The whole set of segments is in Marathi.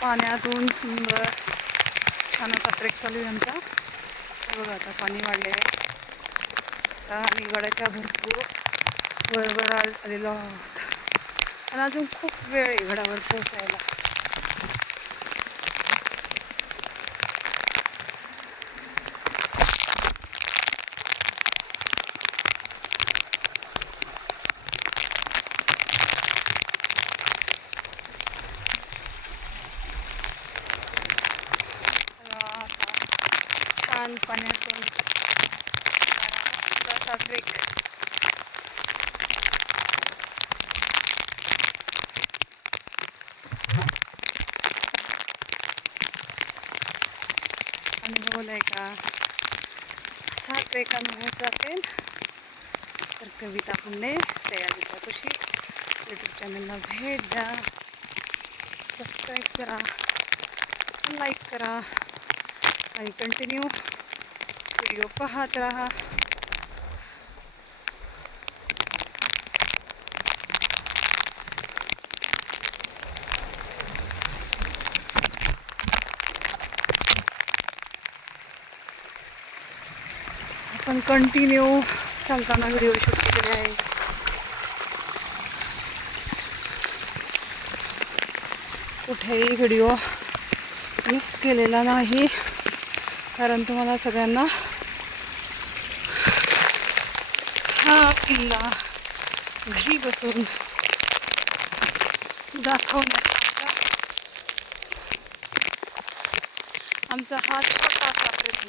पाण्यातून सुंदर छान असा ट्रेक चालू आहे आमचा. बघा आता पाणी वाढले आणि गडाच्या भरपूर वर आलेलो आहोत आणि अजून खूप वेळ आहे गडावर पोहोचायला. छान पाण्यातून असा ट्रेक. अनुभवलाय का? असा ट्रेक अनुभवायचा असेल तर कविता पुणे सयाजी चौकशी यूट्यूब चॅनलला भेट द्या, सबस्क्राईब करा, लाईक करा आणि कंटिन्यू व्हिडिओ पाहत राहा. आपण कंटिन्यू चालताना व्हिडिओ शूट केलेले आहे. कुठेही व्हिडिओ मिस केलेला नाही, कारण तुम्हाला सगळ्यांना हा किल्ला घरी बसून दाखवण्याचा आमचा हा छोटासा प्रयत्न.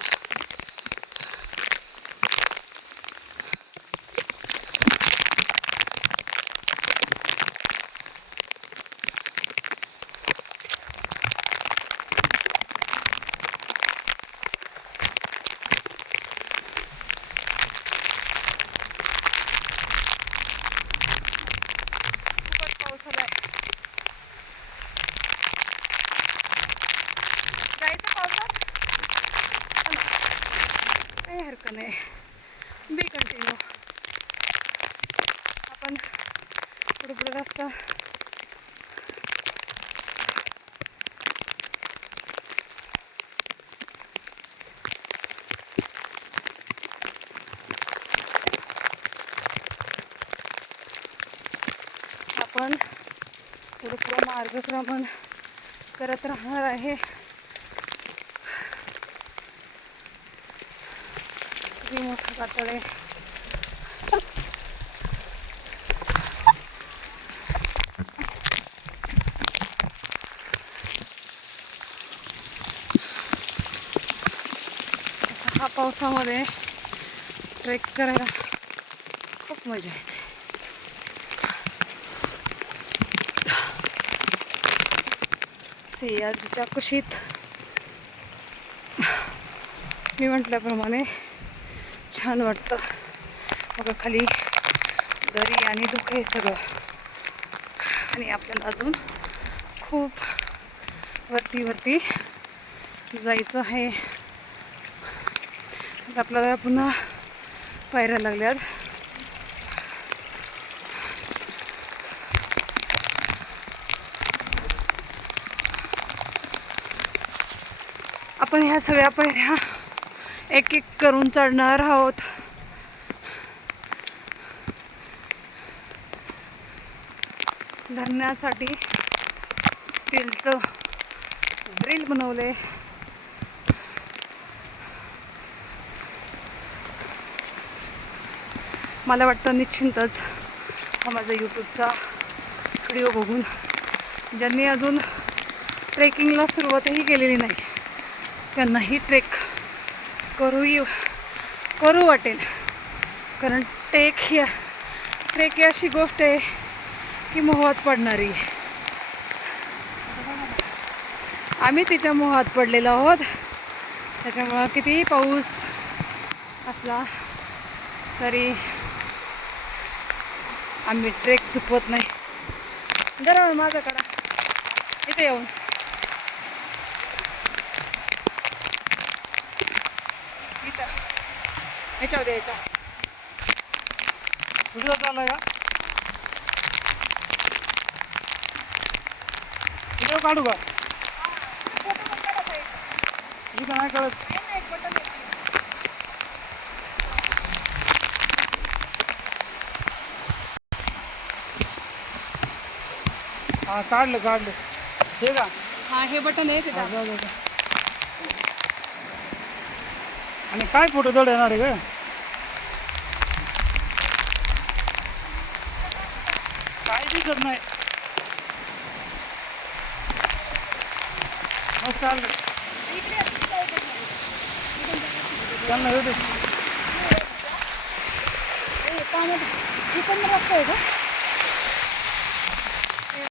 काही हरकत नाही, बी कंटिन्यू. आपण पुढे जास्त आपण पुढे मार्गक्रमण करत राहणार आहे. किती मोठं पातळ आहे. हा पावसामध्ये ट्रेक करायला खूप मजा येते. सयाजीच्या कुशीत मी म्हटल्याप्रमाणे छान वाटतं. बघा खाली दरी आणि धुके सगळं, आणि आपल्याला अजून खूप वरती जायचं आहे. आपल्याला पुन्हा पायऱ्या लागल्यात. आपण ह्या सगळ्या पायऱ्या एक एक करून चढणार आहोत. धरण्यासाठी स्टीलचं ग्रिल बनवले. मला वाटतं निश्चितच हा माझा यूट्यूबचा व्हिडिओ बघून ज्यांनी अजून ट्रेकिंगला सुरुवातही केलेली नाही त्यांनाही ट्रेक करू वाटेल. कारण ट्रेक ही अशी गोष्ट आहे की मोहात पडणारी. आम्ही तिच्या मोहात पडलेलो आहोत. त्याच्यामुळं कितीही पाऊस असला तरी आम्ही ट्रेक चुकवत नाही. जरा माझ्याकडं इथे येऊन इथं ह्याच्यावर द्यायचा. व्हिडिओ चालू का? व्हिडिओ काढू का? इथं नाही कळत. हा काढलं हे का? हा हे बटन आहे ते हा, दाबा. जा. आणि काय फोटो जड येणार आहे का? काय दिसत नाही. मस्त काढलं. त्यांना येऊ दे. हे पाण्यात इकडनं रस्ता आहे का?